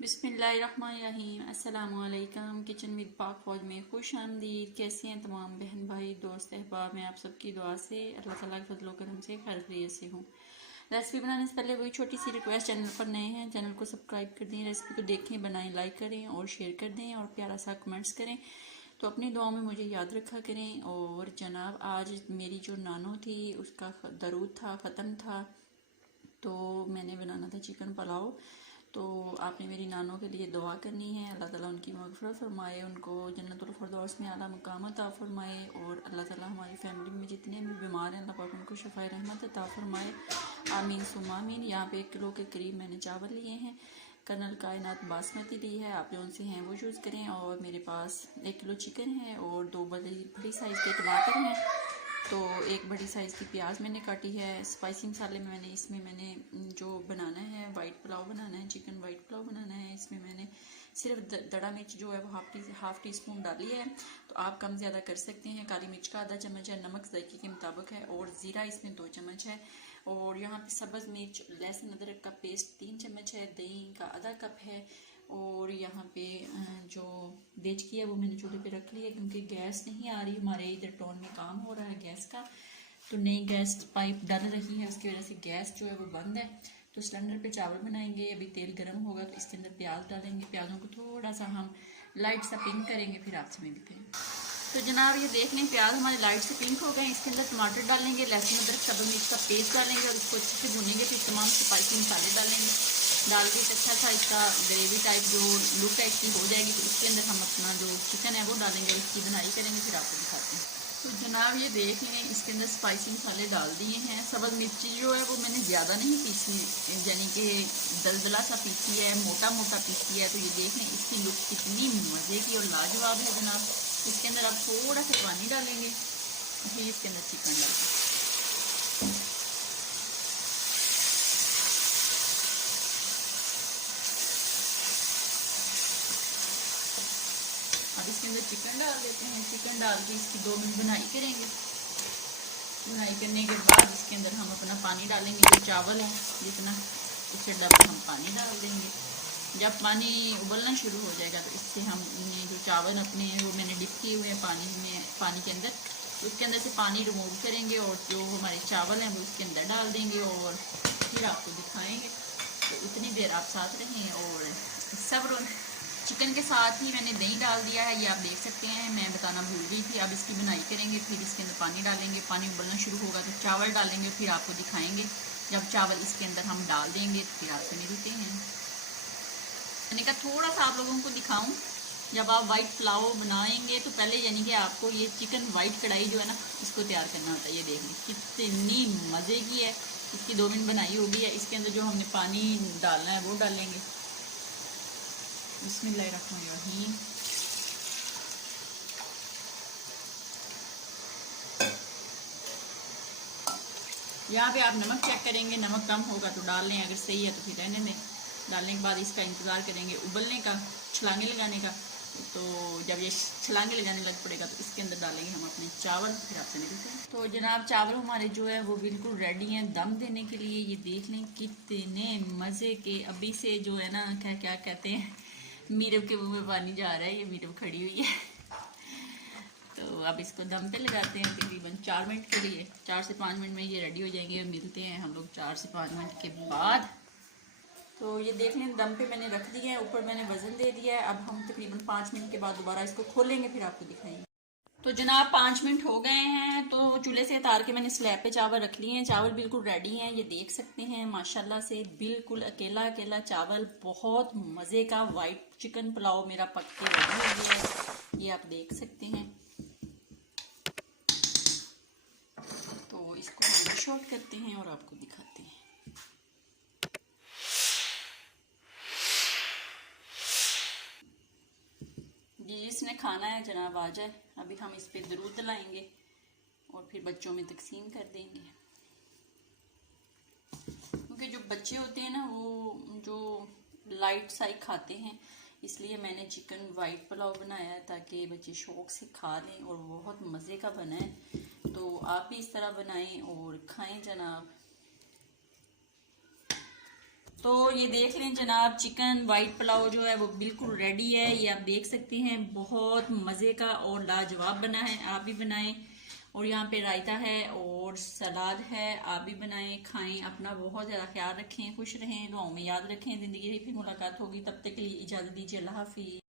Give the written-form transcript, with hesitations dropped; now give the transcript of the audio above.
बिस्मिल्लाहिर्रहमानिर्रहीम। अस्सलामुअलैकुम। Kitchen with पाक फौज में खुश आमदीद। कैसे हैं तमाम बहन भाई दोस्त अहबाब? मैं आप सबकी दुआ से अल्लाह ताला के फजल करम से खैर खैरियत से हूँ। रेसिपी बनाने से पहले वही छोटी सी रिक्वेस्ट, चैनल पर नए हैं चैनल को सब्सक्राइब कर दें, रेसिपी को देखें, बनाएं, लाइक करें और शेयर कर दें और प्यारा सा कमेंट्स करें। तो अपनी दुआओं में मुझे याद रखा करें। और जनाब आज मेरी जो नानो थी उसका दरूद था, ख़त्म था, तो मैंने बनाना था चिकन पुलाव। तो आपने मेरी नानों के लिए दुआ करनी है, अल्लाह ताला उनकी मग़फ़िरत फरमाए, उनको जन्नतुल फ़िरदौस में आला मुक़ाम अता फरमाए। और अल्लाह ताला हमारी फैमिली में जितने भी बीमार हैं अल्लाह पाक उनको शफ़ाए रहमत अता फरमाए, आमीन सुम्मा आमीन। यहाँ पे 1 किलो के करीब मैंने चावल लिए हैं, कर्नल कायनात बासमती ली है, आप जौन से हैं वो यूज़ करें। और मेरे पास 1 किलो चिकन है और 2 बड़ी साइज़ के टमाटर हैं, तो 1 बड़ी साइज़ की प्याज मैंने काटी है। स्पाइसी मसाले में मैंने जो बनाना है वाइट पुलाव बनाना है, चिकन वाइट पुलाव बनाना है, इसमें मैंने सिर्फ दड़ा मिर्च जो है वो हाफ टी स्पून डाली है। तो आप कम ज़्यादा कर सकते हैं। काली मिर्च का आधा चम्मच है, नमक जायके के मुताबिक है, और ज़ीरा इसमें 2 चम्मच है। और यहाँ पे सब्ज़ मिर्च, लहसुन अदरक का पेस्ट 3 चम्मच है, दही का आधा कप है। और यहाँ पे जो देचकी है वो मैंने चूल्हे पे रख ली है, क्योंकि गैस नहीं आ रही, हमारे इधर टाउन में काम हो रहा है गैस का, तो नई गैस पाइप डल रही है, उसकी वजह से गैस जो है वो बंद है। तो सिलेंडर पे चावल बनाएंगे, अभी तेल गर्म होगा तो इसके अंदर प्याज डालेंगे, प्याजों को थोड़ा सा हम लाइट सा पिंक करेंगे, फिर आपसे मिलते हैं। तो जनाब ये देख लें प्याज हमारे लाइट से पिंक हो गए। इसके अंदर टमाटर डालेंगे, लहसुन अदरक सब्ज़ मिर्च का पेस्ट डालेंगे और इसको अच्छे से भूनेंगे। फिर तमाम स्पाइसी मसाले डालेंगे, डाल के अच्छा सा इसका ग्रेवी टाइप जो लुक है इसकी हो जाएगी, तो इसके अंदर हम अपना जो चिकन है वो डालेंगे और इसकी बनाई करेंगे, फिर आपको दिखाते हैं। तो जनाब ये देख लें इसके अंदर स्पाइसी मसाले डाल दिए हैं। सब्ज़ मिर्ची जो है वो मैंने ज़्यादा नहीं पीसी, यानी कि दलदला सा पीसी है, मोटा मोटा पीसी है। तो ये देख लें इसकी लुक कितनी मज़े की और लाजवाब है जनाब। इसके अंदर आप थोड़ा सा पानी डालेंगे, फिर इसके अंदर चिकन डालेंगे। अब इसके अंदर चिकन डाल देते हैं। चिकन डाल के इसकी 2 मिनट बनाई करेंगे। बनाई करने के बाद इसके अंदर हम अपना पानी डालेंगे, जो चावल है जितना, उससे डबल हम पानी डाल देंगे। जब पानी उबलना शुरू हो जाएगा तो इससे हम जो चावल अपने वो मैंने डिप किए हुए हैं पानी के अंदर, उसके अंदर से पानी रिमूव करेंगे और जो हमारे चावल हैं वो उसके अंदर डाल देंगे और फिर आपको दिखाएंगे। तो इतनी देर आप साथ रहें। और सब चिकन के साथ ही मैंने दही डाल दिया है, ये आप देख सकते हैं, मैं बताना भूल गई थी। अब इसकी बनाई करेंगे, फिर इसके अंदर पानी डालेंगे, पानी उबलना शुरू होगा तो चावल डालेंगे, फिर आपको दिखाएंगे। जब चावल इसके अंदर हम डाल देंगे तो फिर आपसे मिलते हैं। मैंने कहा थोड़ा सा आप लोगों को दिखाऊं, जब आप वाइट पुलाव बनाएंगे तो पहले यानी कि आपको ये चिकन वाइट कढ़ाई जो है ना इसको तैयार करना होता है। ये देख लें कितनी मज़े की है। इसकी 2 मिनट बनाई होगी है। इसके अंदर जो हमने पानी डालना है वो डालेंगे। बिस्मिल्लाहिर्रहमानिर्रहीम। यहाँ पे आप नमक चेक करेंगे, नमक कम होगा तो डाल लें, अगर सही है तो फिर रहने दें। डालने के बाद इसका इंतज़ार करेंगे उबलने का, छलांगे लगाने का। तो जब ये छलांगे लगाने लग पड़ेगा तो इसके अंदर डालेंगे हम अपने चावल, फिर आपसे मिलते हैं। तो जनाब चावल हमारे जो है वो बिल्कुल रेडी हैं दम देने के लिए। ये देख लें कितने मज़े के, अभी से जो है ना क्या कहते हैं, मीरब के मुँह में पानी जा रहा है। ये मीरब खड़ी हुई है। तो अब इसको दम पे लगाते हैं तकरीबन 4 मिनट के लिए। 4 से 5 मिनट में ये रेडी हो जाएंगे। मिलते हैं हम लोग 4 से 5 मिनट के बाद। तो ये देख लें दम पे मैंने रख दिया है, ऊपर मैंने वज़न दे दिया है। अब हम तकरीबन 5 मिनट के बाद दोबारा इसको खोलेंगे, फिर आपको दिखाएंगे। तो जनाब 5 मिनट हो गए हैं, तो चूल्हे से उतार के मैंने स्लैब पे चावल रख लिए हैं। चावल बिल्कुल रेडी हैं, ये देख सकते हैं माशाल्लाह से, बिल्कुल अकेला अकेला चावल, बहुत मज़े का वाइट चिकन पुलाव मेरा पक के रेडी हो गया है, ये आप देख सकते हैं। तो इसको हम डिश आउट करते हैं और आपको दिखाते हैं। जी जिसने खाना है जनाब आ जाए। अभी हम इस पे दरूद दिलाएंगे और फिर बच्चों में तकसीम कर देंगे, क्योंकि जो बच्चे होते हैं ना वो जो लाइट सा ही खाते हैं, इसलिए मैंने चिकन वाइट पुलाव बनाया है ताकि बच्चे शौक से खा लें, और बहुत मज़े का बना है। तो आप भी इस तरह बनाएं और खाएं जनाब। तो ये देख लें जनाब, चिकन वाइट पुलाव जो है वो बिल्कुल रेडी है। ये आप देख सकते हैं, बहुत मज़े का और लाजवाब बना है। आप भी बनाएं। और यहाँ पे रायता है और सलाद है, आप भी बनाएं, खाएं। अपना बहुत ज़्यादा ख्याल रखें, खुश रहें, दुआओं में याद रखें। ज़िंदगी में फिर मुलाकात होगी, तब तक के लिए इजाज़त दीजिए। अल्लाह हाफिज़।